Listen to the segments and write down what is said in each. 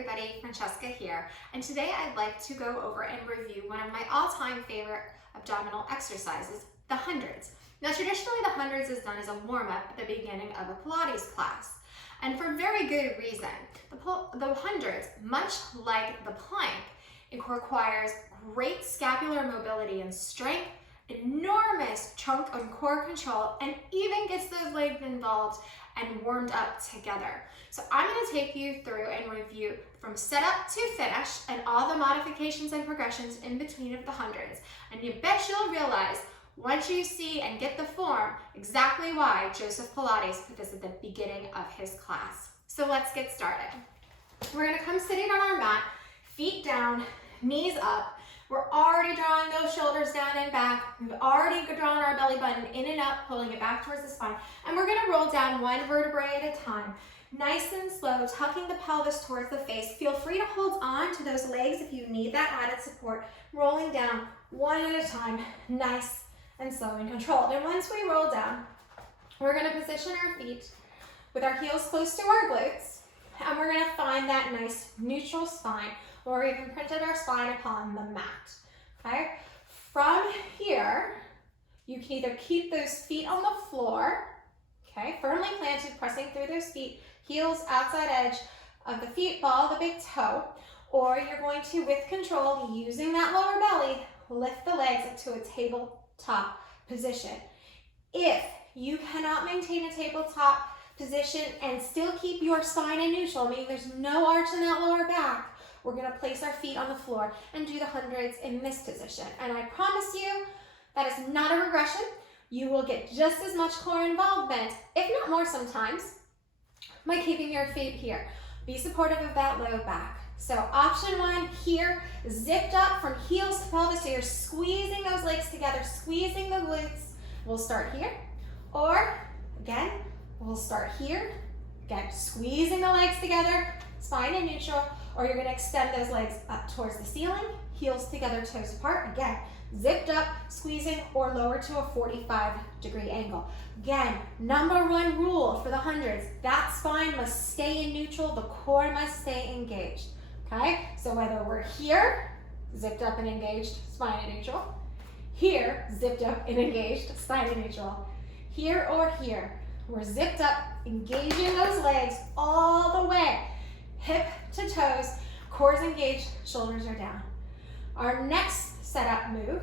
everybody, Francesca here, and today I'd like to go over and review one of my all-time favorite abdominal exercises, the 100's. Now traditionally the 100's is done as a warm-up at the beginning of a Pilates class, and for very good reason. The 100's, much like the plank, it requires great scapular mobility and strength, enormous chunk of core control, and even gets those legs involved and warmed up together. So I'm going to take you through and review from setup to finish and all the modifications and progressions in between of the 100's. And you bet you'll realize once you see and get the form exactly why Joseph Pilates put this at the beginning of his class. So let's get started. We're going to come sitting on our mat, feet down, knees up. We're already drawing those shoulders down and back. We've already drawn our belly button in and up, pulling it back towards the spine. And we're gonna roll down one vertebrae at a time. Nice and slow, tucking the pelvis towards the face. Feel free to hold on to those legs if you need that added support. Rolling down one at a time, nice and slow and controlled. And once we roll down, we're gonna position our feet with our heels close to our glutes. And we're gonna find that nice neutral spine, or we even printed our spine upon the mat, okay? From here, you can either keep those feet on the floor, okay, firmly planted, pressing through those feet, heels outside edge of the feet, ball of the big toe, or you're going to, with control, using that lower belly, lift the legs up to a tabletop position. If you cannot maintain a tabletop position and still keep your spine in neutral, meaning there's no arch in that lower back, we're gonna place our feet on the floor and do the 100's in this position. And I promise you, that is not a regression. You will get just as much core involvement, if not more sometimes, by keeping your feet here. Be supportive of that low back. So option one here, zipped up from heels to pelvis, so you're squeezing those legs together, squeezing the glutes. We'll start here, or again, we'll start here. Again, squeezing the legs together, spine in neutral, or you're gonna extend those legs up towards the ceiling, heels together, toes apart. Again, zipped up, squeezing, or lower to a 45-degree angle. Again, number one rule for the 100's, that spine must stay in neutral, the core must stay engaged, okay? So whether we're here, zipped up and engaged, spine in neutral, here, zipped up and engaged, spine in neutral, here or here, we're zipped up, engaging those legs all the way, hip to toes, core's engaged, shoulders are down. Our next setup move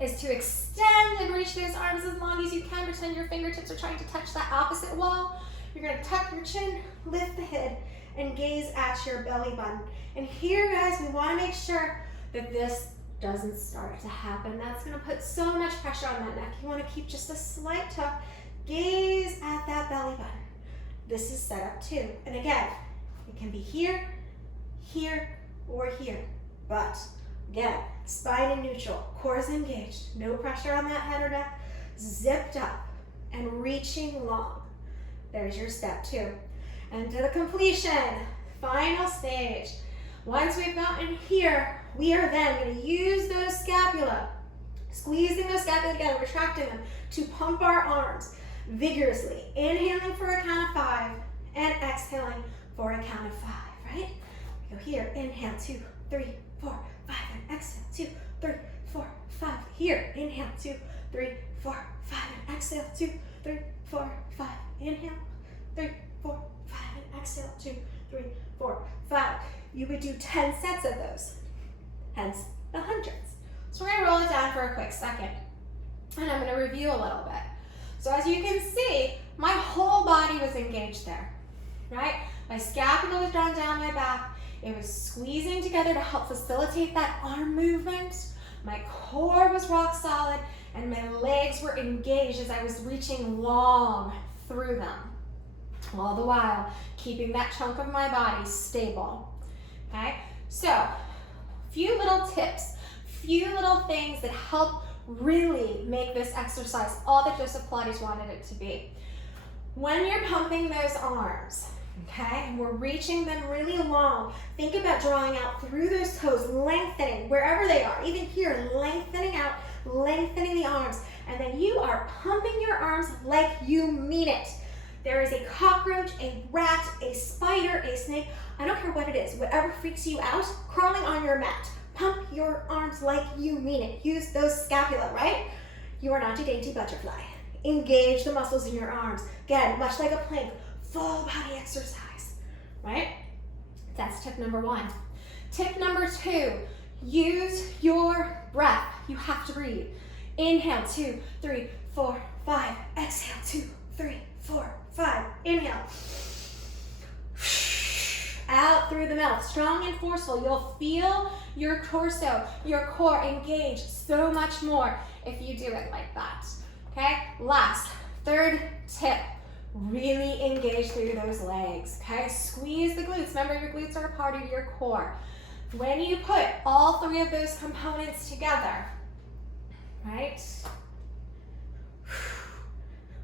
is to extend and reach those arms as long as you can. Pretend your fingertips are trying to touch that opposite wall. You're gonna tuck your chin, lift the head, and gaze at your belly button. And here, guys, we wanna make sure that this doesn't start to happen. That's gonna put so much pressure on that neck. You wanna keep just a slight tuck, gaze at that belly button. This is setup two. And again, it can be here, here, or here. But again, spine in neutral, core is engaged, no pressure on that head or neck, zipped up and reaching long. There's your step two. And to the completion, final stage. Once we've gotten here, we are then going to use those scapula, squeezing those scapula together, retracting them to pump our arms vigorously. Inhaling for a count of 5 and exhaling for a count of 5, right? We go here, inhale, 2, 3, 4, 5, and exhale, 2, 3, 4, 5. Here, inhale, 2, 3, 4, 5, and exhale, 2, 3, 4, 5. Inhale, 3, 4, 5, and exhale, 2, 3, 4, 5. You would do 10 sets of those, hence the 100's. So we're gonna roll it down for a quick second, and I'm gonna review a little bit. So as you can see, my whole body was engaged there, right? My scapula was drawn down my back. It was squeezing together to help facilitate that arm movement. My core was rock solid, and my legs were engaged as I was reaching long through them, all the while keeping that chunk of my body stable, okay? So, few little tips, few little things that help really make this exercise all that Joseph Pilates wanted it to be. When you're pumping those arms, okay, we're reaching them really long. Think about drawing out through those toes, lengthening wherever they are, even here, lengthening out, lengthening the arms. And then you are pumping your arms like you mean it. There is a cockroach, a rat, a spider, a snake, I don't care what it is, whatever freaks you out, crawling on your mat. Pump your arms like you mean it. Use those scapula, right? You are not a dainty butterfly. Engage the muscles in your arms. Again, much like a plank, full body exercise, right? That's tip number 1. Tip number 2, use your breath. You have to breathe. Inhale, 2, 3, 4, 5. Exhale, 2, 3, 4, 5. Inhale. Out through the mouth, strong and forceful. You'll feel your torso, your core engage so much more if you do it like that, okay? Last, 3rd tip, really engage through those legs, okay? Squeeze the glutes. Remember, your glutes are a part of your core. When you put all 3 of those components together, right?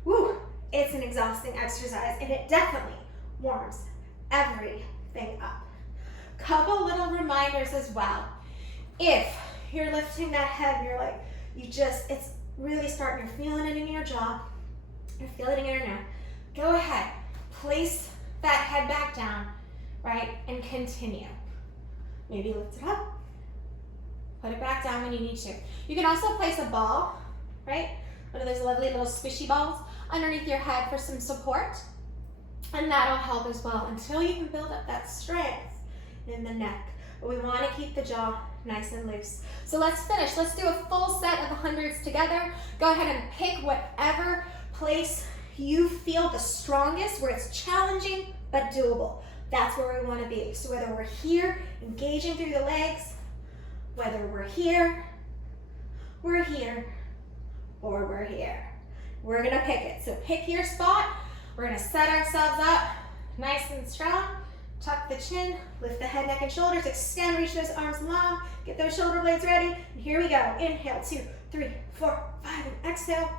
Woo, it's an exhausting exercise, and it definitely warms everything up. Couple little reminders as well. If you're lifting that head and you're like, it's really starting, you're feeling it in your jaw, you're feeling it in your neck, go ahead, place that head back down, right, and continue. Maybe lift it up, put it back down when you need to. You can also place a ball, right, one of those lovely little squishy balls underneath your head for some support, and that'll help as well until you can build up that strength in the neck. But we want to keep the jaw nice and loose. So let's finish. Let's do a full set of 100s together. Go ahead and pick whatever place you feel the strongest, where it's challenging but doable. That's where we want to be. So whether we're here, engaging through the legs, whether we're here, or we're here. We're gonna pick it. So pick your spot. We're gonna set ourselves up nice and strong. Tuck the chin, lift the head, neck, and shoulders, extend, reach those arms long, get those shoulder blades ready, and here we go. Inhale, 2, 3, 4, 5, and exhale.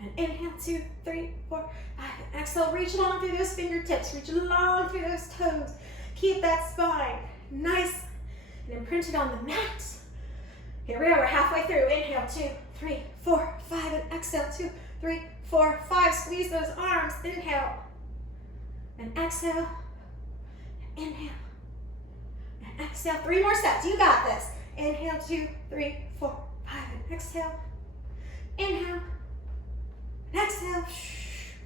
And inhale, 2, 3, 4, 5, and exhale. Reach long through those fingertips, reach long through those toes. Keep that spine nice and imprinted on the mat. Here we go, we're halfway through. Inhale, 2, 3, 4, 5, and exhale, 2, 3, 4, 5. Squeeze those arms, inhale, and exhale. Inhale and exhale. 3 more sets. You got this. Inhale, 2, 3, 4, 5, and exhale. Inhale and exhale.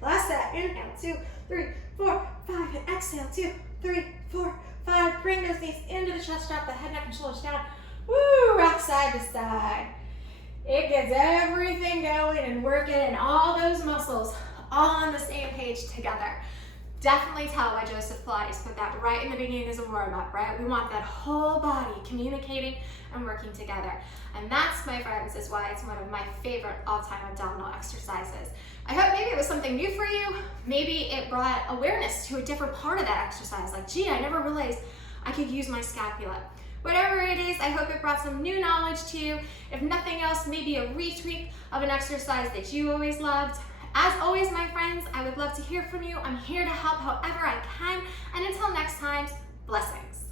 Last set. Inhale, 2, 3, 4, 5, and exhale. 2, 3, 4, 5. Bring those knees into the chest, drop the head, neck, and shoulders down. Woo! Rock side to side. It gets everything going and working, and all those muscles all on the same page together. Definitely tell why Joseph Pilates put that right in the beginning as a warm-up, right? We want that whole body communicating and working together. And that's, my friends, is why it's one of my favorite all-time abdominal exercises. I hope maybe it was something new for you. Maybe it brought awareness to a different part of that exercise. Like, gee, I never realized I could use my scapula. Whatever it is, I hope it brought some new knowledge to you. If nothing else, maybe a retweak of an exercise that you always loved. As always, my friends, I would love to hear from you. I'm here to help however I can. And until next time, blessings.